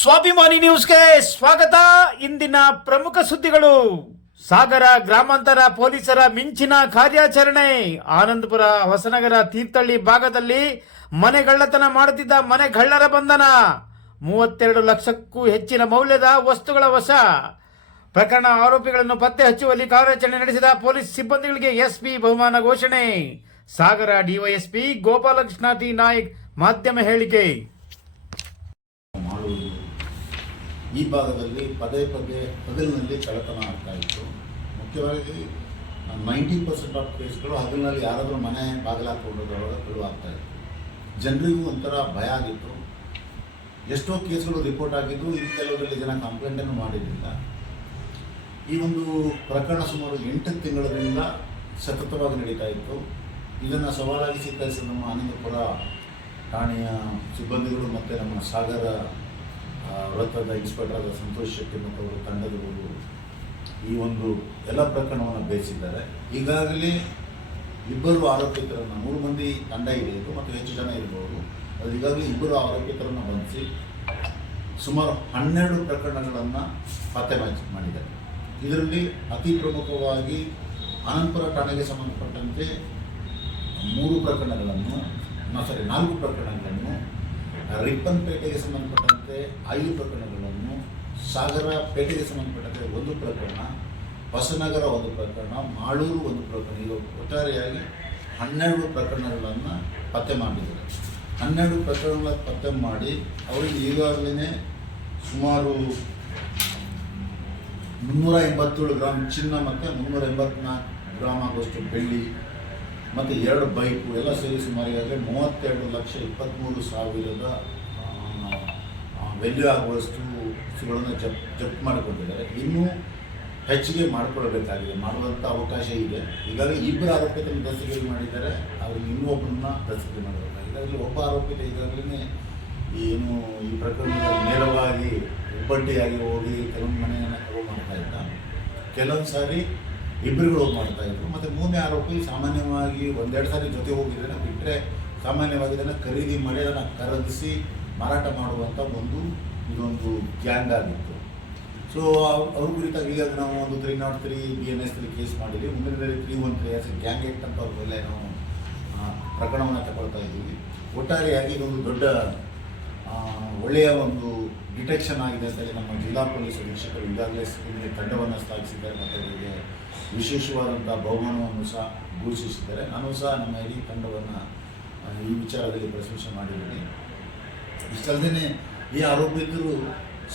ಸ್ವಾಭಿಮಾನಿ ನ್ಯೂಸ್ಗೆ ಸ್ವಾಗತ. ಇಂದಿನ ಪ್ರಮುಖ ಸುದ್ದಿಗಳು. ಸಾಗರ ಗ್ರಾಮಾಂತರ ಪೊಲೀಸರ ಮಿಂಚಿನ ಕಾರ್ಯಾಚರಣೆ. ಆನಂದಪುರ, ಹೊಸನಗರ, ತೀರ್ಥಹಳ್ಳಿ ಭಾಗದಲ್ಲಿ ಮನೆಗಳ್ಳತನ ಮಾಡುತ್ತಿದ್ದ ಮನೆಗಳ್ಳರ ಬಂಧನ. 32 ಲಕ್ಷಕ್ಕೂ ಹೆಚ್ಚಿನ ಮೌಲ್ಯದ ವಸ್ತುಗಳ ವಶ. ಪ್ರಕರಣ ಆರೋಪಿಗಳನ್ನು ಪತ್ತೆ ಹಚ್ಚುವಲ್ಲಿ ಕಾರ್ಯಾಚರಣೆ ನಡೆಸಿದ ಪೊಲೀಸ್ ಸಿಬ್ಬಂದಿಗಳಿಗೆ ಎಸ್ಪಿ ಬಹುಮಾನ ಘೋಷಣೆ. ಸಾಗರ ಡಿವೈಎಸ್ಪಿ ಗೋಪಾಲಕೃಷ್ಣ ಟಿ ನಾಯಕ್ ಮಾಧ್ಯಮ ಹೇಳಿಕೆ. ಈ ಭಾಗದಲ್ಲಿ ಪದೇ ಪದೇ ಹಗಲಿನಲ್ಲಿ ಕಳ್ಳತನ ಆಗ್ತಾ ಇತ್ತು. ಮುಖ್ಯವಾಗಿ 90% ಆಫ್ ಕೇಸ್ಗಳು ಹಗಲಿನಲ್ಲಿ ಯಾರಾದರೂ ಮನೆ ಬಾಗಿಲಾಕೊಂಡೋದ್ರೊಳಗೆ ಕಳು ಆಗ್ತಾ ಇತ್ತು. ಜನರಿಗೂ ಒಂಥರ ಭಯ ಆಗಿತ್ತು. ಎಷ್ಟೋ ಕೇಸ್ಗಳು ರಿಪೋರ್ಟ್ ಆಗಿದ್ದು, ಇನ್ನು ಕೆಲವರಲ್ಲಿ ಜನ ಕಂಪ್ಲೇಂಟನ್ನು ಮಾಡಿರಲಿಲ್ಲ. ಈ ಒಂದು ಪ್ರಕರಣ ಸುಮಾರು 8 ತಿಂಗಳಿಂದ ಸತತವಾಗಿ ನಡೀತಾ ಇತ್ತು. ಇದನ್ನು ಸವಾಲಾಗಿ ಸ್ವೀಕರಿಸಿದ ನಮ್ಮ ಆನಂದಪುರ ಠಾಣೆಯ ಸಿಬ್ಬಂದಿಗಳು ಮತ್ತು ನಮ್ಮ ಸಾಗರ ವೃತ್ತದ ಇನ್ಸ್ಪೆಕ್ಟರ್ ಆದ ಸಂತೋಷ್ ಶೆಟ್ಟಿ ಮತ್ತು ಅವರ ತಂಡದವರು ಈ ಒಂದು ಎಲ್ಲ ಪ್ರಕರಣವನ್ನು ಬೇಯಿಸಿದ್ದಾರೆ. ಈಗಾಗಲೇ 2 ಆರೋಪಿತರನ್ನು, 3 ಮಂದಿ ತಂಡ ಇದೆ ಇದು ಮತ್ತು ಹೆಚ್ಚು ಜನ ಇರ್ಬೋದು, ಅದು ಈಗಾಗಲೇ 2 ಆರೋಪಿತರನ್ನು ಬಂಧಿಸಿ ಸುಮಾರು 12 ಪ್ರಕರಣಗಳನ್ನು ಪತ್ತೆ ಮಾಡಿದ್ದಾರೆ. ಇದರಲ್ಲಿ ಅತಿ ಪ್ರಮುಖವಾಗಿ ಆನಂದಪುರ ಠಾಣೆಗೆ ಸಂಬಂಧಪಟ್ಟಂತೆ 4 ಪ್ರಕರಣಗಳನ್ನು, ರಿಪ್ಪನ್ಪೇಟೆಗೆ ಸಂಬಂಧಪಟ್ಟಂತೆ 5 ಪ್ರಕರಣಗಳನ್ನು, ಸಾಗರ ಪೇಟೆಗೆ ಸಂಬಂಧಪಟ್ಟಂತೆ 1 ಪ್ರಕರಣ, ಹೊಸನಗರ 1 ಪ್ರಕರಣ, ಮಾಳೂರು 1 ಪ್ರಕರಣ, ಇದು ಒಟ್ಟಾರೆಯಾಗಿ 12 ಪ್ರಕರಣಗಳನ್ನು ಪತ್ತೆ ಮಾಡಿದ್ದಾರೆ. 12 ಪ್ರಕರಣಗಳ ಪತ್ತೆ ಮಾಡಿ ಅವರಿಗೆ ಈಗಾಗಲೇ ಸುಮಾರು 387 ಗ್ರಾಮ್ ಚಿನ್ನ ಮತ್ತು 384 ಗ್ರಾಮ್ ಆಗುವಷ್ಟು ಬೆಳ್ಳಿ ಮತ್ತು 2 ಬೈಕು ಎಲ್ಲ ಸೇರಿ ಸುಮಾರು ಈಗಾಗಲೇ 32,23,000 ವ್ಯಾಲ್ಯೂ ಆಗುವಷ್ಟು ವಸ್ತುಗಳನ್ನು ಜಪ್ತು ಮಾಡಿಕೊಂಡಿದ್ದಾರೆ. ಇನ್ನೂ ಹೆಚ್ಚಿಗೆ ಮಾಡಿಕೊಳ್ಬೇಕಾಗಿದೆ, ಮಾಡುವಂಥ ಅವಕಾಶ ಇದೆ. ಈಗಾಗಲೇ 2 ಆರೋಪಿತರನ್ನು ದಸ್ತಗಿರಿ ಮಾಡಿದ್ದಾರೆ, ಅವ್ರಿಗೆ ಇನ್ನೂ ಒಬ್ಬರನ್ನ ದಸ್ತಗಿರಿ ಮಾಡಬೇಕಾಗಿದೆ. ಅದರಲ್ಲಿ ಒಬ್ಬ ಆರೋಪಿತ ಈಗಾಗಲೇ ಏನು ಈ ಪ್ರಕರಣದಲ್ಲಿ ನೇರವಾಗಿ ಒಬ್ಬಟ್ಟಿಯಾಗಿ ಹೋಗಿ ಕೆಲವೊಂದು ಮನೆಯನ್ನು ಕಳುವು ಮಾಡ್ತಾ ಇದ್ದ, ಕೆಲವೊಂದು ಸಾರಿ ಇಬ್ಬರುಗಳು ಮಾಡ್ತಾಯಿದ್ರು. ಮತ್ತು 3ನೇ ಆರೋಪಿ ಸಾಮಾನ್ಯವಾಗಿ 1-2 ಸಾರಿ ಜೊತೆ ಹೋಗಿದ್ದಾನೆ, ಬಿಟ್ಟರೆ ಸಾಮಾನ್ಯವಾಗಿ ಇದನ್ನು ಖರೀದಿ ಮಾಡಿ ಅದನ್ನು ಕರಗಿಸಿ ಮಾರಾಟ ಮಾಡುವಂಥ ಇದೊಂದು ಗ್ಯಾಂಗ್ ಆಗಿತ್ತು. ಸೊ ಅವ್ರ ಕುರಿತಾಗಿ ಈಗ ನಾವು ಒಂದು 303 BNS ಕೇಸ್ ಮಾಡಿದ್ವಿ. ಮುಂದಿನದಲ್ಲಿ 313 ಗ್ಯಾಂಗ್ ಆ್ಯಕ್ಟ್ ಅಂತ ಅವ್ರ ಮೇಲೆ ನಾವು ಪ್ರಕರಣವನ್ನು ತಗೊಳ್ತಾ ಇದ್ದೀವಿ. ಒಟ್ಟಾರೆಯಾಗಿ ಇದೊಂದು ದೊಡ್ಡ ಒಳ್ಳೆಯ ಒಂದು ಡಿಟೆಕ್ಷನ್ ಆಗಿದೆ ಅಂತೇಳಿ ನಮ್ಮ ಜಿಲ್ಲಾ ಪೊಲೀಸ್ ಅಧೀಕ್ಷಕರು ಈಗಾಗಲೇ ತಂಡವನ್ನು ಸ್ಥಾಪಿಸಿದ್ದಾರೆ ಮತ್ತು ಅವರಿಗೆ ವಿಶೇಷವಾದಂಥ ಬಹುಮಾನವನ್ನು ಸಹ ಘೋಷಿಸಿದ್ದಾರೆ. ನಾನು ಸಹ ನಮ್ಮ ಇಡೀ ತಂಡವನ್ನು ಈ ವಿಚಾರದಲ್ಲಿ ಪ್ರಶಂಸೆ ಮಾಡಿದ್ದೀನಿ. ಇಷ್ಟಲ್ಲದೆ ಈ ಆರೋಪಿತರು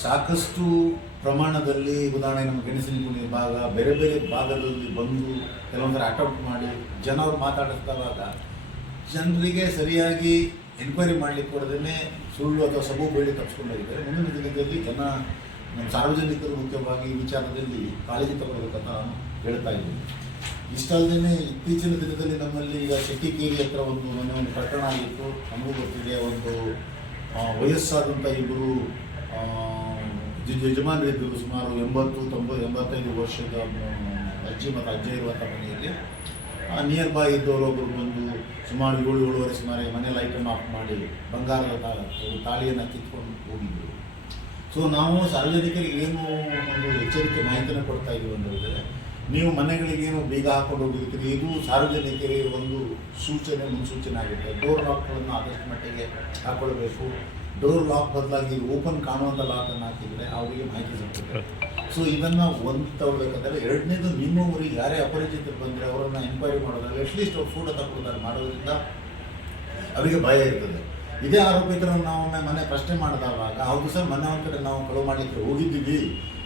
ಸಾಕಷ್ಟು ಪ್ರಮಾಣದಲ್ಲಿ, ಉದಾಹರಣೆ ನಮ್ಮ ಗೆಣಸಿನಗುಣಿ ಭಾಗ, ಬೇರೆ ಬೇರೆ ಭಾಗದಲ್ಲಿ ಬಂದು ಕೆಲವೊಂದರ ಅಟೆಂಪ್ಟ್ ಮಾಡಿ ಜನರು ಮಾತಾಡಿಸಿದಾಗ ಜನರಿಗೆ ಸರಿಯಾಗಿ ಎನ್ಕ್ವೈರಿ ಮಾಡಲಿಕ್ಕೆ ಕೊಡದೇ ಸುಳ್ಳು ಅಥವಾ ಸಬು ಬೇಡಿ ತಪ್ಪಿಸ್ಕೊಂಡಿದ್ದಾರೆ. ಮುಂದಿನ ದಿನದಲ್ಲಿ ನಮ್ಮ ಸಾರ್ವಜನಿಕರು ಮುಖ್ಯವಾಗಿ ಈ ವಿಚಾರದಲ್ಲಿ ಕಾಳಜಿ ತಗೊಳ್ಬೇಕಂತ ನಾನು ಹೇಳ್ತಾ ಇದ್ದೀನಿ. ಇಷ್ಟಲ್ಲದೆ ಇತ್ತೀಚಿನ ದಿನದಲ್ಲಿ ನಮ್ಮಲ್ಲಿ ಈಗ ಶೆಟ್ಟಿಕೇರಿ ಹತ್ರ ಒಂದು ಪ್ರಕರಣ ಆಗಿತ್ತು. ನಮಗೂ ಗೊತ್ತಿದೆ, ಒಂದು ವಯಸ್ಸಾದಂಥ 2 ಯಜಮಾನರಿದ್ದರು. ಸುಮಾರು 80-85 ವರ್ಷದ ಅಜ್ಜಿ ಮತ್ತು ಅಜ್ಜ ಇರುವಂಥ ಮನೆಯಲ್ಲಿ ನಿಯರ್ ಬೈ ಇದ್ದವರು ಒಬ್ಬರು ಬಂದು ಸುಮಾರು 7-7:30 ಸುಮಾರು ಮನೆ ಲೈಟನ್ನು ಆಫ್ ಮಾಡಿ ಬಂಗಾರದ ತಾಳಿಯನ್ನು ಕಿತ್ಕೊಂಡು ಹೋಗಿದ್ದರು. ಸೊ ನಾವು ಸಾರ್ವಜನಿಕರಿಗೆ ಏನು ಒಂದು ಎಚ್ಚರಿಕೆ ಮಾಹಿತಿಯನ್ನು ಕೊಡ್ತಾ ಇದ್ದೀವಿ ಅಂತ ಹೇಳಿದರೆ, ನೀವು ಮನೆಗಳಿಗೇನು ಬೀಗ ಹಾಕೊಂಡು ಹೋಗಿರ್ತೀರಿ, ಇದು ಸಾರ್ವಜನಿಕರಿಗೆ ಒಂದು ಮುನ್ಸೂಚನೆ ಆಗುತ್ತೆ. ಡೋರ್ ಲಾಕ್ಗಳನ್ನು ಆದಷ್ಟು ಮಟ್ಟಿಗೆ ಹಾಕ್ಕೊಳ್ಬೇಕು. ಡೋರ್ ಲಾಕ್ ಬದಲಾಗಿ ಓಪನ್ ಕಾಣುವಂಥ ಲಾಕನ್ನು ಹಾಕಿದರೆ ಅವರಿಗೆ ಮಾಹಿತಿ ಸಿಗ್ತದೆ. ಸೊ ಇದನ್ನು ಒಂದು ತಗೊಳ್ಬೇಕಾದ್ರೆ, ಎರಡನೇದು ನಿಮ್ಮ ಊರಿಗೆ ಯಾರೇ ಅಪರಿಚಿತರು ಬಂದರೆ ಅವರನ್ನು ಎನ್ಕ್ವೈರಿ ಮಾಡೋದ್ರಲ್ಲಿ ಅಟ್ಲೀಸ್ಟ್ ಅವ್ರು ಫೋಟೋ ತಗೊಳ್ತಾರೆ ಮಾಡೋದ್ರಿಂದ ಅವರಿಗೆ ಭಯ ಇರ್ತದೆ. ಇದೇ ಆರೋಪಿತರನ್ನು ನಾವು ಮನೆ ಪ್ರಶ್ನೆ ಮಾಡಿದಾಗ, ಹೌದು ಸರ್ ಮೊನ್ನೆ ಒಂದು ಕಡೆ ನಾವು ಕಳುವು ಮಾಡಲಿಕ್ಕೆ ಹೋಗಿದ್ದೀವಿ,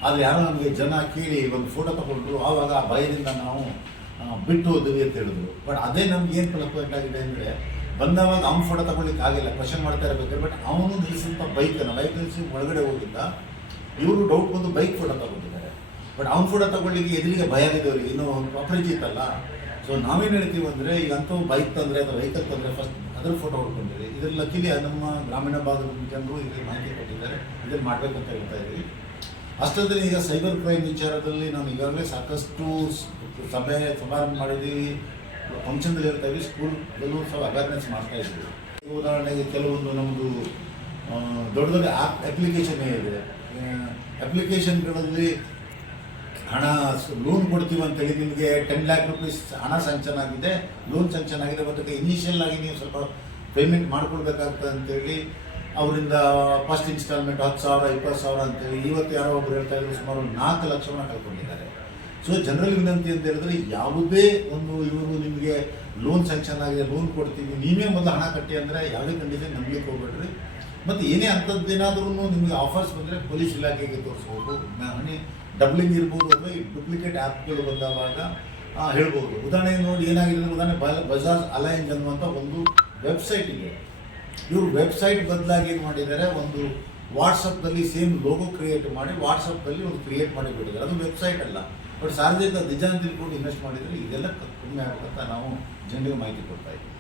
ಆದರೆ ಯಾರೋ ನಮಗೆ ಜನ ಕೇಳಿ ಒಂದು ಫೋಟೋ ತಗೊಂಡ್ರು, ಆವಾಗ ಆ ಭಯದಿಂದ ನಾವು ಬಿಟ್ಟು ಹೋದ್ವಿ ಅಂತ ಹೇಳಿದ್ರು. ಬಟ್ ಅದೇ ನಮ್ಗೆ ಏನು ಪಾಯಿಂಟ್ ಆಗಿದೆ ಅಂದರೆ, ಬಂದವಾಗ ಅವ್ನು ಫೋಟೋ ತಗೊಳ್ಳಿಕ್ಕೆ ಆಗಿಲ್ಲ, ಕ್ವಶನ್ ಮಾಡ್ತಾ ಇರಬೇಕಾದ್ರೆ. ಬಟ್ ಅವನು ನಿಲ್ಲಿಸಿದಂಥ ಬೈಕ್ ನಿಲ್ಲಿಸಿ ಒಳಗಡೆ ಹೋಗಿದ್ದ, ಇವರು ಡೌಟ್ ಬಂದು ಬೈಕ್ ಫೋಟೋ ತಗೊಂಡಿದ್ದಾರೆ. ಬಟ್ ಅವ್ನ ಫೋಟೋ ತಗೊಳ್ಳಿಕ್ಕೆ ಎದುರಿಗೆ ಭಯ ಆಗಿದ್ದವ್ರಿಗೆ, ಇನ್ನೂ ಅಪರಿಚಿತ ಅಲ್ಲ. ಸೊ ನಾವೇನು ಹೇಳ್ತೀವಿ ಅಂದರೆ, ಈಗ ಅಂತೂ ಬೈಕ್ ತಂದರೆ ಅಥವಾ ವೆಹಿಕಲ್ ತಂದರೆ ಫಸ್ಟ್ ಅದ್ರ ಫೋಟೋ ಹೊಡ್ಕೊಂಡಿರಿ. ಇದರಲ್ಲಿ ಲಕ್ಕಿಲಿ ನಮ್ಮ ಗ್ರಾಮೀಣ ಭಾಗದ ಜನರು ಇದಕ್ಕೆ ಮಾಹಿತಿ ಕೊಟ್ಟಿದ್ದಾರೆ, ಇದನ್ನು ಮಾಡಬೇಕಂತ ಹೇಳ್ತಾ ಇದ್ದೀವಿ. ಅಷ್ಟಲ್ಲದೆ ಈಗ ಸೈಬರ್ ಕ್ರೈಮ್ ವಿಚಾರದಲ್ಲಿ ನಾವು ಈಗಾಗಲೇ ಸಾಕಷ್ಟು ಸಮಾರಂಭ ಮಾಡಿದ್ದೀವಿ, ಫಂಕ್ಷನ್ದಲ್ಲಿ ಹೇಳ್ತಾ ಇದ್ದೀವಿ, ಸ್ಕೂಲ್ಗಳಲ್ಲೂ ಸಹ ಅವೇರ್ನೆಸ್ ಮಾಡ್ತಾ ಇದ್ದೀವಿ. ಉದಾಹರಣೆಗೆ ಕೆಲವೊಂದು ನಮ್ಮದು ದೊಡ್ಡ ದೊಡ್ಡ ಅಪ್ಲಿಕೇಶನ್ ಇದೆ. ಅಪ್ಲಿಕೇಶನ್ಗಳಲ್ಲಿ ಹಣ ಲೋನ್ ಕೊಡ್ತೀವಿ ಅಂತೇಳಿ ನಿಮಗೆ 10 lakh rupees ಹಣ ಸ್ಯಾಂಕ್ಷನ್ ಆಗಿದೆ, ಲೋನ್ ಸ್ಯಾಂಕ್ಷನ್ ಆಗಿದೆ, ಮತ್ತು ಇನಿಷಿಯಲ್ ಆಗಿ ನೀವು ಸ್ವಲ್ಪ ಪೇಮೆಂಟ್ ಮಾಡ್ಕೊಳ್ಬೇಕಾಗ್ತದೆ ಅಂತೇಳಿ ಅವರಿಂದ ಫಸ್ಟ್ ಇನ್ಸ್ಟಾಲ್ಮೆಂಟ್ 10,000 20,000 ಅಂತೇಳಿ ಇವತ್ತು ಯಾರೋ ಒಬ್ರು ಹೇಳ್ತಾ ಇದ್ರು ಸುಮಾರು 4 ಲಕ್ಷವನ್ನು ಕಳ್ಕೊಂಡಿದ್ದಾರೆ. ಸೊ ಜನರಲ್ ವಿನಂತಿ ಅಂತ ಹೇಳಿದ್ರೆ ಯಾವುದೇ ಒಂದು ಇವರು ನಿಮಗೆ ಲೋನ್ ಸ್ಯಾಂಕ್ಷನ್ ಆಗಿದೆ, ಲೋನ್ ಕೊಡ್ತೀವಿ, ನೀವೇ ಮೊದಲು ಹಣ ಕಟ್ಟಿ ಅಂದರೆ ಯಾವುದೇ ಕಂಡೀಷನ್ ನಂಬಲಿಕ್ಕೆ ಹೋಗ್ಬೇಡ್ರಿ. ಮತ್ತು ಏನೇ ಅಂಥದ್ದೇನಾದ್ರೂ ನಿಮಗೆ ಆಫರ್ಸ್ ಬಂದರೆ ಪೊಲೀಸ್ ಇಲಾಖೆಗೆ ತೋರಿಸ್ಬೋದು. ಹಣಿ ಡಬ್ಲಿಂಗ್ ಇರ್ಬೋದು ಅಥವಾ ಈ ಡೂಪ್ಲಿಕೇಟ್ ಆ್ಯಪ್ಗಳು ಬಂದವಾಗ ಹೇಳ್ಬೋದು. ಉದಾಹರಣೆ ನೋಡಿ ಏನಾಗಿದೆ ಅಂದರೆ, ಉದಾಹರಣೆ ಬಜಾಜ್ ಅಲಯನ್ಸ್ ಅನ್ನುವಂಥ ಒಂದು ವೆಬ್ಸೈಟ್ ಇದೆ. ಇವರು ವೆಬ್ಸೈಟ್ ಬದಲಾಗಿ ಏನು ಮಾಡಿದ್ದಾರೆ, ಒಂದು ವಾಟ್ಸಪ್ನಲ್ಲಿ ಸೇಮ್ ಲೋಗೋ ಕ್ರಿಯೇಟ್ ಮಾಡಿ ವಾಟ್ಸಪ್ನಲ್ಲಿ ಒಂದು ಕ್ರಿಯೇಟ್ ಮಾಡಿ ಬಿಟ್ಟಿದ್ದಾರೆ. ಅದು ವೆಬ್ಸೈಟ್ ಅಲ್ಲ, ಬಟ್ ಸಾರ್ವಜನಿಕ ನಿಜ ಅಂತ ತಿಳ್ಕೊಂಡು ಇನ್ವೆಸ್ಟ್ ಮಾಡಿದರೆ ಇದೆಲ್ಲ ಕಮ್ಮಿ ಆಗುತ್ತಾ ನಾವು ಜನರಿಗೆ ಮಾಹಿತಿ ಕೊಡ್ತಾ ಇದ್ದೀವಿ.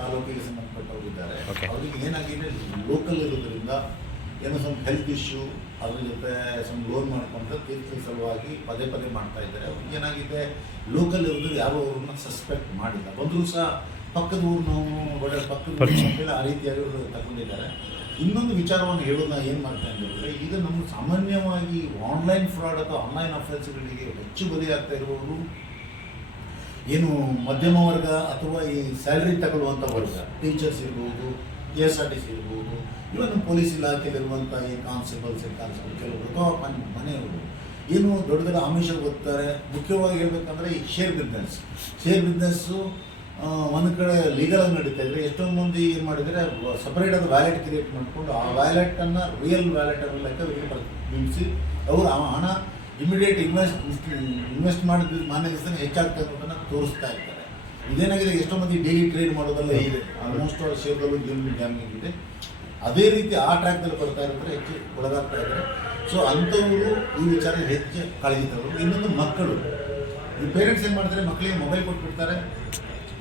ತಾಲೂಕಿಗೆ ಸಂಬಂಧಪಟ್ಟವರಿದ್ದಾರೆ, ಅವರಿಗೆ ಏನಾಗಿದೆ ಲೋಕಲ್ ಇರೋದ್ರಿಂದ ಏನೋ ಸ್ವಲ್ಪ ಹೆಲ್ತ್ ಇಶ್ಯೂ, ಅದ್ರ ಜೊತೆ ಸ್ವಲ್ಪ ಲೋನ್ ಮಾಡ್ಕೊಂಡು ತೀರ್ಥ ಸಲುವಾಗಿ ಪದೇ ಪದೇ ಮಾಡ್ತಾ ಇದ್ದಾರೆ. ಅವ್ರಿಗೆ ಏನಾಗಿದೆ ಲೋಕಲ್ ಇರೋದು ಯಾರು ಅವ್ರನ್ನ ಸಸ್ಪೆಕ್ಟ್ ಮಾಡಿಲ್ಲ, ಬಂದರೂ ಸಹ ಪಕ್ಕದ ಊರಿನವನು ಒಳ್ಳೆ ಪಕ್ಕದ ಊರಿನ ಆ ರೀತಿಯಾಗಿ ತಗೊಂಡಿದ್ದಾರೆ. ಇನ್ನೊಂದು ವಿಚಾರವನ್ನು ಹೇಳೋದು ನಾನು ಏನು ಮಾಡ್ತೇನೆ ಅಂತಂದರೆ, ಈಗ ನಮ್ಮ ಸಾಮಾನ್ಯವಾಗಿ ಆನ್ಲೈನ್ ಫ್ರಾಡ್ ಅಥವಾ ಆನ್ಲೈನ್ ಅಫೆನ್ಸ್ಗಳಿಗೆ ಹೆಚ್ಚು ಬಲಿಯಾಗ್ತಾ ಇರುವವರು ಏನು ಮಧ್ಯಮ ವರ್ಗ ಅಥವಾ ಈ ಸ್ಯಾಲ್ರಿ ತಗೊಳ್ಳುವಂಥ ವರ್ಗ, ಟೀಚರ್ಸ್ ಇರ್ಬೋದು, KSRTC ಇರ್ಬೋದು, ಇವನ್ ಪೊಲೀಸ್ ಇಲಾಖೆಯಲ್ಲಿರುವಂಥ ಈ ಕಾನ್ಸ್ಟೇಬಲ್ಸ್ ಕೆಲವರು ಅಥವಾ ಮನೆಯವರು ಏನು ದೊಡ್ಡ ದೊಡ್ಡ ಆಮಿಷ ಗೊತ್ತಾರೆ. ಮುಖ್ಯವಾಗಿ ಹೇಳ್ಬೇಕಂದ್ರೆ ಈ ಶೇರ್ ಬಿಸ್ನೆಸ್ಸು ಒಂದು ಕಡೆ ಲೀಗಲ್ ಆಗಿ ನಡೀತಾ ಇದ್ರೆ, ಎಷ್ಟೊಂದು ಮಂದಿ ಏನು ಮಾಡಿದರೆ ಸಪರೇಟ್ ಆದ ವ್ಯಾಲೆಟ್ ಕ್ರಿಯೇಟ್ ಮಾಡಿಕೊಂಡು ಆ ವ್ಯಾಲೆಟನ್ನು ರಿಯಲ್ ವ್ಯಾಲೆಟ್ ಅನ್ನೋ ಲೆಕ್ಕ ಬಿಡಿಸಿ ಅವರು ಆ ಹಣ ಇಮಿಡಿಯೇಟ್ ಇನ್ವೆಸ್ಟ್ ಮಾಡಿದ ಮಾನ್ಯ ದಿವಸ ಹೆಚ್ಚಾಗ್ತಾ ಇರೋದನ್ನು ತೋರಿಸ್ತಾ ಇರ್ತಾರೆ. ಇದೇನಾಗಿದೆ, ಎಷ್ಟೋ ಮಂದಿ ಡೈಲಿ ಟ್ರೇಡ್ ಮಾಡೋದೆಲ್ಲ ಇದೆ, ಆಲ್ಮೋಸ್ಟ್ ಶೇರ್ಗಳು ಗ್ಯಾಮಿಂಗ್ ಇದೆ. ಅದೇ ರೀತಿ ಆ ಟ್ರ್ಯಾಕ್ದಲ್ಲಿ ಬರ್ತಾ ಇರೋದ್ರೆ ಹೆಚ್ಚು ಒಳಗಾಗ್ತಾ ಇದ್ದಾರೆ. ಸೊ ಅಂಥವರು ಈ ವಿಚಾರ ಹೆಚ್ಚು ಕಾಳಜಿ ತಗೊಳ್ಳೋದು. ಇನ್ನೊಂದು ಮಕ್ಕಳು, ಈ ಪೇರೆಂಟ್ಸ್ ಏನು ಮಾಡ್ತಾರೆ, ಮಕ್ಕಳಿಗೆ ಮೊಬೈಲ್ ಕೊಟ್ಬಿಡ್ತಾರೆ.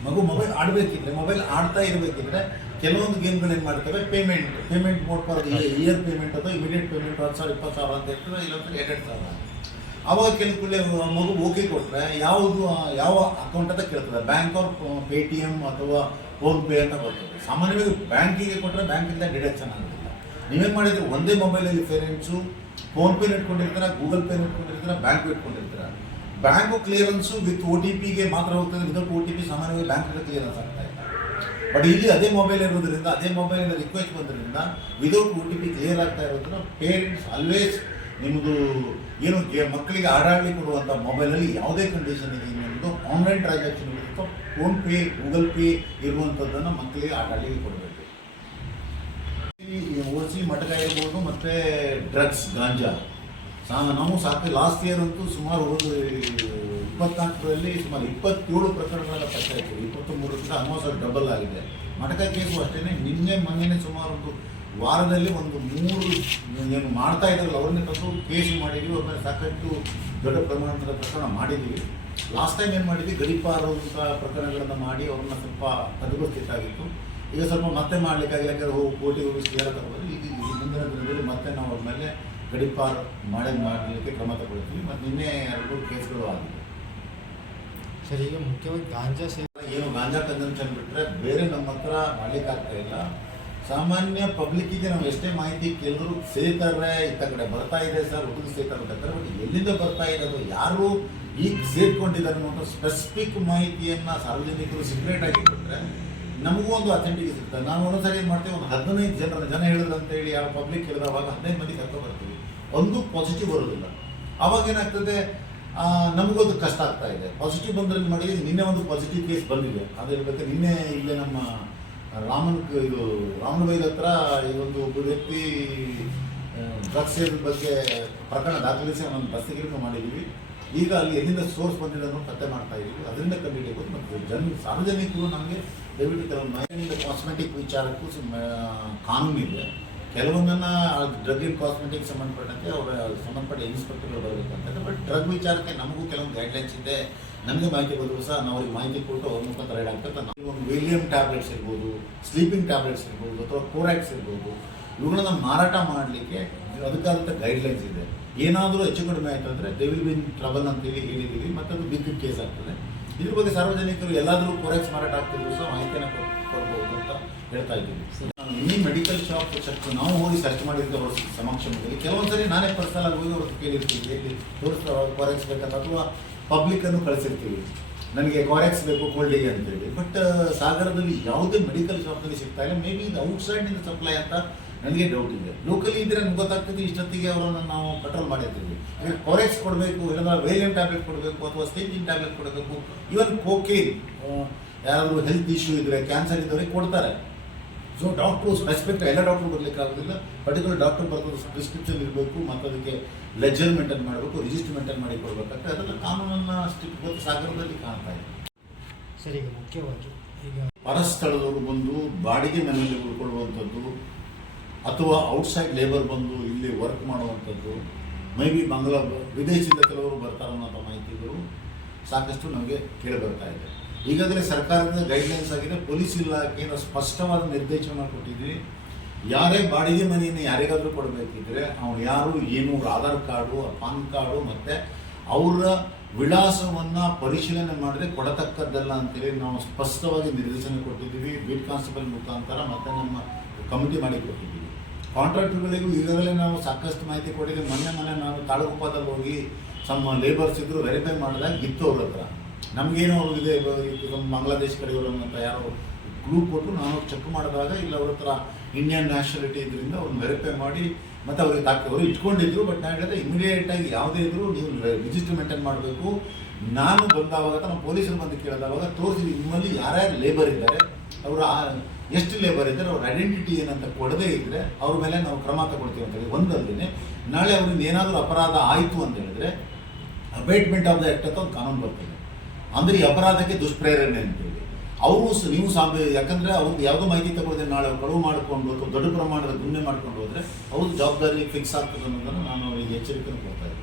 ಮಗು ಮೊಬೈಲ್ ಆಡಬೇಕಿದ್ರೆ, ಮೊಬೈಲ್ ಆಡ್ತಾ ಇರಬೇಕಿದ್ರೆ ಕೆಲವೊಂದು ಗೇಮ್ಗಳು ಏನು ಮಾಡ್ತವೆ, payment mode for year payment ಅಥವಾ ಇಮಿಡಿಯೇಟ್ ಪೇಮೆಂಟ್ 10,000 20,000 ಅಂತ ಇರ್ತದೆ, ಇಲ್ಲಂದ್ರೆ 2,000. ಆವಾಗ ಕೆಲವು ಮಗು ಓಕೆ ಕೊಟ್ಟರೆ ಯಾವ ಅಕೌಂಟ್ ಅಂತ ಕೇಳ್ತದೆ, ಬ್ಯಾಂಕ್ ಆರ್ ಪೇಟಿಎಮ್ ಅಥವಾ ಫೋನ್ಪೇ ಅಂತ ಬರ್ತದೆ. ಸಾಮಾನ್ಯವಾಗಿ ಬ್ಯಾಂಕಿಗೆ ಕೊಟ್ಟರೆ ಬ್ಯಾಂಕಿಂದ ಡಿಡಕ್ಷನ್ ಆಗೋದಿಲ್ಲ. ನೀವೇನು ಮಾಡಿದ್ರೆ ಒಂದೇ ಮೊಬೈಲಲ್ಲಿ ಪೇರೆಂಟ್ಸು ಫೋನ್ಪೇನ ಇಟ್ಕೊಂಡಿರ್ತಾರೆ, ಗೂಗಲ್ ಪೇನ ಇಟ್ಕೊಂಡಿರ್ತಾರೆ, ಬ್ಯಾಂಕು ಇಟ್ಕೊಂಡಿರ್ತಾರೆ. ಬ್ಯಾಂಕು ಕ್ಲಿಯರೆನ್ಸು ವಿತ್ OTPಗೆ ಮಾತ್ರ ಹೋಗ್ತದೆ, ವಿದೌಟ್ OTP ಸಾಮಾನ್ಯವಾಗಿ ಬ್ಯಾಂಕಿಗೆ ಕ್ಲಿಯರೆನ್ಸ್ ಆಗ್ತಾ ಇಲ್ಲ. ಬಟ್ ಇಲ್ಲಿ ಅದೇ ಮೊಬೈಲ್ ಇರೋದ್ರಿಂದ, ಅದೇ ಮೊಬೈಲಿಂದ ರಿಕ್ವೆಸ್ಟ್ ಬಂದ್ರಿಂದ ವಿದೌಟ್ OTP ಕ್ಲಿಯರ್ ಆಗ್ತಾ ಇರೋದ್ರಿಂದ ಪೇರೆಂಟ್ಸ್ ಆಲ್ವೇಸ್ ನಿಮ್ಮದು ಏನು ಮಕ್ಕಳಿಗೆ ಆಡಾಡಲಿಕ್ಕೆ ಕೊಡುವಂಥ ಮೊಬೈಲಲ್ಲಿ ಯಾವುದೇ ಕಂಡೀಷನ್ಗೆ ನಿಮ್ಮದು ಆನ್ಲೈನ್ ಟ್ರಾನ್ಸಾಕ್ಷನ್ ಇರುತ್ತೋ ಫೋನ್ಪೇ ಗೂಗಲ್ ಪೇ ಇರುವಂಥದ್ದನ್ನು ಮಕ್ಕಳಿಗೆ ಆಡಾಡಲಿಕ್ಕೆ ಕೊಡಬೇಕು. ಈ ಓಸಿ ಮಟಕ ಇರ್ಬೋದು ಮತ್ತು ಡ್ರಗ್ಸ್ ಗಾಂಜಾ ನಾವು ಲಾಸ್ಟ್ ಇಯರ್ ಅಂತೂ ಸುಮಾರು 24ರಲ್ಲಿ ಸುಮಾರು 27 ಪ್ರಕರಣಗಳ ಪತ್ತೆ ಆಯಿತು. 23ರಿಂದ ಆಲ್ಮೋಸ್ಟ್ ಡಬಲ್ ಆಗಿದೆ. ಮಟಕ ಕೇಸು ಅಷ್ಟೇ, ನಿನ್ನೆ ಮೊನ್ನೆ ಸುಮಾರು ಒಂದು ವಾರದಲ್ಲಿ ಒಂದು 3 ಏನು ಮಾಡ್ತಾ ಇದ್ದಾರಲ್ಲ ಅವ್ರನ್ನೇ ತಂದು ಕೇಸು ಮಾಡಿದ್ದೀವಿ. ಅವ್ರ ಮೇಲೆ ಸಾಕಷ್ಟು ದೊಡ್ಡ ಪ್ರಮಾಣದ ಪ್ರಕರಣ ಮಾಡಿದ್ದೀವಿ. ಲಾಸ್ಟ್ ಟೈಮ್ ಏನು ಮಾಡಿದ್ವಿ, ಗಡಿಪಾರುವಂಥ ಪ್ರಕರಣಗಳನ್ನು ಮಾಡಿ ಅವ್ರನ್ನ ಸ್ವಲ್ಪ ಹದಗೊಳಿಸಬೇಕಾಗಿತ್ತು. ಈಗ ಸ್ವಲ್ಪ ಮತ್ತೆ ಮಾಡಲಿಕ್ಕಾಗಿಲ್ಲ, ಯಾಕಂದರೆ ಕೋಟಿ ಹೋಗಿ ಕ್ಲಿಯರ್ ತಗೋಬೋದು. ಈಗ ಮುಂದಿನ ದಿನದಲ್ಲಿ ಮತ್ತೆ ನಾವು ಅವ್ರ ಮೇಲೆ ಗಡಿಪಾರು ಮಾಡಲಿಕ್ಕೆ ಕ್ರಮ ತಗೊಳ್ತೀವಿ. ಮತ್ತು ನಿನ್ನೆ 2 ಕೇಸ್ಗಳು ಆಗಿದೆ. ಸರ್, ಈಗ ಮುಖ್ಯವಾಗಿ ಗಾಂಜಾ ಏನು ಗಾಂಜಾ ಕನ್ಸಂಪ್ಷನ್ ಬಿಟ್ಟರೆ ಬೇರೆ ನಮ್ಮ ಹತ್ರ ಮಾಡಲಿಕ್ಕಾಗ್ತಾ ಇಲ್ಲ. ಸಾಮಾನ್ಯ ಪಬ್ಲಿಕ್ಕಿಗೆ ನಾವು ಎಷ್ಟೇ ಮಾಹಿತಿ ಕೇಳಿದ್ರು ಸೇರ್ತಾರೆ, ಇತ್ತ ಕಡೆ ಬರ್ತಾ ಇದೆ ಸರ್, ಹುಡುಗ ಸೇರ್ತಾರೆ ಅಂತಾರೆ. ಬಟ್ ಎಲ್ಲಿಂದ ಬರ್ತಾ ಇರೋದು, ಯಾರು ಈಗ ಸೇರ್ಕೊಂಡಿದ್ದಾರೆ ಅನ್ನೋ ಸ್ಪೆಸಿಫಿಕ್ ಮಾಹಿತಿಯನ್ನು ಸಾರ್ವಜನಿಕರು ಸೀಕ್ರೆಟ್ ಆಗಿ ಕೊಟ್ಟರೆ ನಮಗೂ ಒಂದು ಅಥೆಂಟಿಕ್ ಸಿಗ್ತದೆ. ನಾವು ಒಂದೊಂದ್ಸರಿ ಏನು ಮಾಡ್ತೀವಿ, ಒಂದು 15 ಜನ ಹೇಳಿದ್ರು ಅಂತೇಳಿ ಯಾವ ಪಬ್ಲಿಕ್ ಹೇಳಿದವಾಗ 15 ಮಂದಿ ಕರ್ಕೊಂಡು ಬರ್ತೀವಿ, ಒಂದು ಪಾಸಿಟಿವ್ ಬರೋದಿಲ್ಲ. ಆವಾಗ ಏನಾಗ್ತದೆ, ನಮಗೊಂದು ಕಷ್ಟ ಆಗ್ತಾ ಇದೆ. ಪಾಸಿಟಿವ್ ಬಂದ್ರಲ್ಲಿ ಮಾಡಿ ನಿನ್ನೆ ಒಂದು ಪಾಸಿಟಿವ್ ಕೇಸ್ ಬಂದಿದೆ. ಅದು ಹೇಳ್ಬೇಕು, ನಿನ್ನೆ ಇಲ್ಲೇ ನಮ್ಮ ರಾಮನಬೈಲ್ ಹತ್ರ ಈ ಒಂದು ಒಬ್ಬ ವ್ಯಕ್ತಿ ಡ್ರಗ್ಸ್ ಸೇರಿದ ಬಗ್ಗೆ ಪ್ರಕರಣ ದಾಖಲಿಸಿ ಅವನನ್ನು ದಸ್ತಗಿರಿ ಮಾಡಿದ್ದೀವಿ. ಈಗ ಅಲ್ಲಿ ಎಲ್ಲಿಂದ ಸೋರ್ಸ್ ಬಂದಿದೆ ಅನ್ನೋ ಪತ್ತೆ ಮಾಡ್ತಾ ಇದ್ದೀವಿ. ಅದರಿಂದ ಕಂಡುಹಿಡಿಯಬಹುದು. ಮತ್ತು ಸಾರ್ವಜನಿಕರು ನಮಗೆ ದಯವಿಟ್ಟು ಕೆಲವೊಂದು ಮೈಂಡ್ ಕಾಸ್ಮೆಟಿಕ್ ವಿಚಾರಕ್ಕೂ ಕಾನೂನಿದೆ. ಕೆಲವೊಂದನ್ನು ಡ್ರಗ್ ಆ್ಯಂಡ್ ಕಾಸ್ಮೆಟಿಕ್ ಸಂಬಂಧಪಟ್ಟಂತೆ ಅವರ ಸಂಬಂಧಪಟ್ಟ ಇನ್ಸ್ಪೆಕ್ಟರ್ಗಳು ಬರಬೇಕಂತ. ಬಟ್ ಡ್ರಗ್ ವಿಚಾರಕ್ಕೆ ನಮಗೂ ಕೆಲವೊಂದು ಗೈಡ್ಲೈನ್ಸ್ ಇದೆ. ನಮಗೆ ಮಾಹಿತಿ ಬಂದರೂ ಸಹ ನಾವು ಅವ್ರಿಗೆ ಮಾಹಿತಿ ಕೊಟ್ಟು ಅವ್ರ ಮುಖಾಂತರ ರೈಡ್ ಆಗ್ತದೆ. ಒಂದು ವೇಲಿಯಂ ಟ್ಯಾಬ್ಲೆಟ್ಸ್ ಇರ್ಬೋದು, ಸ್ಲೀಪಿಂಗ್ ಟ್ಯಾಬ್ಲೆಟ್ಸ್ ಇರ್ಬೋದು, ಅಥವಾ ಕೋರ್ಯಾಕ್ಸ್ ಇರ್ಬೋದು, ಇವುಗಳನ್ನ ಮಾರಾಟ ಮಾಡಲಿಕ್ಕೆ ಅದಕ್ಕಾದಂಥ ಗೈಡ್ಲೈನ್ಸ್ ಇದೆ. ಏನಾದರೂ ಹೆಚ್ಚು ಕಡಿಮೆ ಆಯಿತು ಅಂದರೆ they will be in trouble ಅಂತೇಳಿ ಹೇಳಿದ್ದೀವಿ. ಮತ್ತು ಅದು ಬಿಗ್ ಕೇಸ್ ಆಗ್ತದೆ. ಇದ್ರ ಬಗ್ಗೆ ಸಾರ್ವಜನಿಕರು ಎಲ್ಲಾದರೂ ಕೊರೆಕ್ಸ್ ಮಾರಾಟ ಆಗ್ತಿದ್ರು ಸಹ ಮಾಹಿತಿಯನ್ನು ಕೊಡ್ಬೋದು ಅಂತ ಹೇಳ್ತಾ ಇದ್ದೀವಿ. ಈ ಮೆಡಿಕಲ್ ಶಾಪ್ ಚೆಕ್ ನಾವು ಹೋಗಿ ಸರ್ಚ್ ಮಾಡಿದ್ದು ಅವ್ರ ಸಮಕ್ಷಮದಲ್ಲಿ ಕೆಲವೊಂದ್ಸರಿ ನಾನೇ ಪರ್ಸನಲ್ ಆಗಿ ಹೋಗಿ ಅವ್ರಿಗೆ ಕೇಳಿರ್ತೀವಿ, ಎಲ್ಲಿ ತೋರಿಸ್ತಾ ಕೊರೆಕ್ಸ್ ಬೇಕಂತ, ಅಥವಾ ಪಬ್ಲಿಕ್ಕನ್ನು ಕಳಿಸಿರ್ತೀವಿ ನನಗೆ ಕೊರೆಕ್ಸ್ ಬೇಕು ಕೋಲ್ಡಿಗೆ ಅಂತೇಳಿ. ಬಟ್ ಸಾಗರದಲ್ಲಿ ಯಾವುದೇ ಮೆಡಿಕಲ್ ಶಾಪ್ನಲ್ಲಿ ಸಿಗ್ತಾ ಇಲ್ಲ. ಮೇ ಬಿ ಇದು ಔಟ್ಸೈಡ್ನಿಂದ ಸಪ್ಲೈ ಅಂತ ನನಗೆ ಡೌಟ್ ಇದೆ. ಲೋಕಲಿ ಇದ್ರೆ ನಮ್ಗೆ ಗೊತ್ತಾಗ್ತದೆ, ಇಷ್ಟೊತ್ತಿಗೆ ಅವರನ್ನು ನಾವು ಕಂಟ್ರೋಲ್ ಮಾಡಿರ್ತೀವಿ. ಈಗ ಕೊರೆಕ್ಸ್ ಕೊಡಬೇಕು, ಇಲ್ಲ ವೇಲಿಯಂ ಟ್ಯಾಬ್ಲೆಟ್ ಕೊಡಬೇಕು, ಅಥವಾ ಸ್ಟೇಜಿನ್ ಟ್ಯಾಬ್ಲೆಟ್ ಕೊಡಬೇಕು, ಇವನ್ ಕೋಕೇನ್ ಯಾರಾದರೂ ಹೆಲ್ತ್ ಇಶ್ಯೂ ಇದ್ದರೆ, ಕ್ಯಾನ್ಸರ್ ಇದ್ದವರಿಗೆ ಕೊಡ್ತಾರೆ. ಸೊ ಡಾಕ್ಟ್ರು ಸ್ಪೆಸಿಫಿಕ್ ಎಲ್ಲ ಡಾಕ್ಟ್ರು ಬರಲಿಕ್ಕೆ ಆಗೋದಿಲ್ಲ. ಪರ್ಟಿಕ್ಯುಲರ್ ಡಾಕ್ಟರ್ ಬರೆದು ಪ್ರಿಸ್ಕ್ರಿಪ್ಷನ್ ಇರಬೇಕು, ಮತ್ತು ಅದಕ್ಕೆ ಲೆಜರ್ ಮೇಂಟೈನ್ ಮಾಡಬೇಕು, ರಿಜಿಸ್ಟರ್ ಮೇಂಟೈನ್ ಮಾಡಿ ಕೊಡಬೇಕಾಗ್ತದೆ. ಅದೆಲ್ಲ ಕಾನೂನನ್ನು ಸ್ಟ್ರಿಕ್ಟ್ ಗೊತ್ತು ಸಾಗರದಲ್ಲಿ ಕಾಣ್ತಾ ಇದೆ. ಸರ್, ಈಗ ಮುಖ್ಯವಾಗಿ ಈಗ ಪರಸ್ಥಳದವರು ಬಂದು ಬಾಡಿಗೆ ಮನೆಯಲ್ಲಿ ಉಳ್ಕೊಳ್ಳುವಂಥದ್ದು, ಅಥವಾ ಔಟ್ಸೈಡ್ ಲೇಬರ್ ಬಂದು ಇಲ್ಲಿ ವರ್ಕ್ ಮಾಡುವಂಥದ್ದು, ಮೇ ಬಿ ವಿದೇಶದಿಂದ ಕೆಲವರು ಬರ್ತಾರೆ ಅನ್ನೋ ಮಾಹಿತಿಗಳು ಸಾಕಷ್ಟು ನಮಗೆ ಕೇಳಿಬರ್ತಾ ಇದೆ. ಈಗಾಗಲೇ ಸರ್ಕಾರದ ಗೈಡ್ಲೈನ್ಸ್ ಆಗಿದೆ, ಪೊಲೀಸ್ ಇಲಾಖೆಯಿಂದ ಸ್ಪಷ್ಟವಾದ ನಿರ್ದೇಶನ ಮಾಡಿಕೊಟ್ಟಿದ್ವಿ. ಯಾರೇ ಬಾಡಿಗೆ ಮನೆಯನ್ನು ಯಾರಿಗಾದರೂ ಕೊಡಬೇಕಿದ್ರೆ ಅವ್ರು ಯಾರು ಏನು, ಅವ್ರ ಆಧಾರ್ ಕಾರ್ಡು, ಪಾನ್ ಕಾರ್ಡು ಮತ್ತು ಅವರ ವಿಳಾಸವನ್ನು ಪರಿಶೀಲನೆ ಮಾಡದೆ ಕೊಡತಕ್ಕದ್ದಲ್ಲ ಅಂತೇಳಿ ನಾವು ಸ್ಪಷ್ಟವಾಗಿ ನಿರ್ದೇಶನ ಕೊಟ್ಟಿದ್ದೀವಿ. ಬೀಟ್ ಕಾನ್ಸ್ಟೇಬಲ್ ಮುಖಾಂತರ ಮತ್ತು ನಮ್ಮ ಕಮಿಟಿ ಮಾಡಿ ಕೊಟ್ಟಿದ್ದೀವಿ. ಕಾಂಟ್ರಾಕ್ಟರ್ಗಳಿಗೂ ಈಗಾಗಲೇ ನಾವು ಸಾಕಷ್ಟು ಮಾಹಿತಿ ಕೊಟ್ಟಿದ್ದೀವಿ. ಮೊನ್ನೆ ನಾವು ತಾಳಗುಪ್ಪದಲ್ಲಿ ಹೋಗಿ ನಮ್ಮ ಲೇಬರ್ಸ್ ಇದ್ರು ವೆರಿಫೈ ಮಾಡಿದಾಗ ಇತ್ತು ಅವ್ರ ಹತ್ರ. ನಮಗೇನೋ ಇದೆ ನಮ್ಮ ಬಾಂಗ್ಲಾದೇಶ್ ಕಡೆಯವರು ಅಂತ ಯಾರೋ ಕ್ಲೂ ಕೊಟ್ಟು ನಾನು ಚೆಕ್ ಮಾಡಿದಾಗ ಇಲ್ಲ ಅವ್ರ ಹತ್ರ ಇಂಡಿಯನ್ ನ್ಯಾಷನಾಲಿಟಿ ಇದರಿಂದ ಅವ್ರನ್ನ ವೆರಿಫೈ ಮಾಡಿ ಮತ್ತು ಅವ್ರಿಗೆ ಅವರು ಇಟ್ಕೊಂಡಿದ್ರು. ಬಟ್ ನಾನು ಹೇಳಿದೆ ಇಮಿಡಿಯೇಟಾಗಿ ಯಾವುದೇ ಇದ್ದರೂ ನೀವು ರಿಜಿಸ್ಟರ್ ಮೇಂಟೈನ್ ಮಾಡಬೇಕು. ನಾನು ಬಂದಾವಾಗ ನಮ್ಮ ಪೊಲೀಸರು ಬಂದು ಕೇಳಿದವಾಗ ತೋರಿಸಿದ್ವಿ, ನಿಮ್ಮಲ್ಲಿ ಯಾರ್ಯಾರು ಲೇಬರ್ ಇದ್ದಾರೆ, ಅವರು ಎಷ್ಟು ಲೇಬರ್ ಇದ್ದಾರೆ, ಅವ್ರ ಐಡೆಂಟಿಟಿ ಏನಂತ ಕೊಡದೇ ಇದ್ದರೆ ಅವ್ರ ಮೇಲೆ ನಾವು ಕ್ರಮ ತಗೊಳ್ತೀವಿ ಅಂತ ಹೇಳಿ. ಒಂದಲ್ಲದೆ ನಾಳೆ ಅವ್ರಿಗೆ ಏನಾದರೂ ಅಪರಾಧ ಆಯಿತು ಅಂತ ಹೇಳಿದ್ರೆ ಅಬೇಟ್ಮೆಂಟ್ ಆಫ್ ದ ಆ್ಯಕ್ಟ್ ಅಂತ ಒಂದು ಕಾನೂನು ಬರ್ತದೆ. ಅಂದರೆ ಈ ಅಪರಾಧಕ್ಕೆ ದುಷ್ಪ್ರೇರಣೆ ಅಂತೇಳಿ ಅವರು ನೀವು ಯಾಕಂದರೆ ಅವ್ರದ್ದು ಯಾವುದೋ ಮಾಹಿತಿ ತಗೊಳ್ಳದೆ ನಾಳೆ ಅವ್ರು ಕಳುವು ಮಾಡಿಕೊಂಡು ಅಥವಾ ದೊಡ್ಡ ಪ್ರಮಾಣದ ಗುನ್ನೆ ಮಾಡ್ಕೊಂಡು ಹೋದರೆ ಅವ್ರದ್ದು ಜವಾಬ್ದಾರಿ ಫಿಕ್ಸ್ ಆಗ್ತದೆ ಅನ್ನೋದನ್ನು ನಾನು ಅವರಿಗೆ ಎಚ್ಚರಿಕೆ ಕೊಡ್ತಾ ಇದ್ದೀನಿ.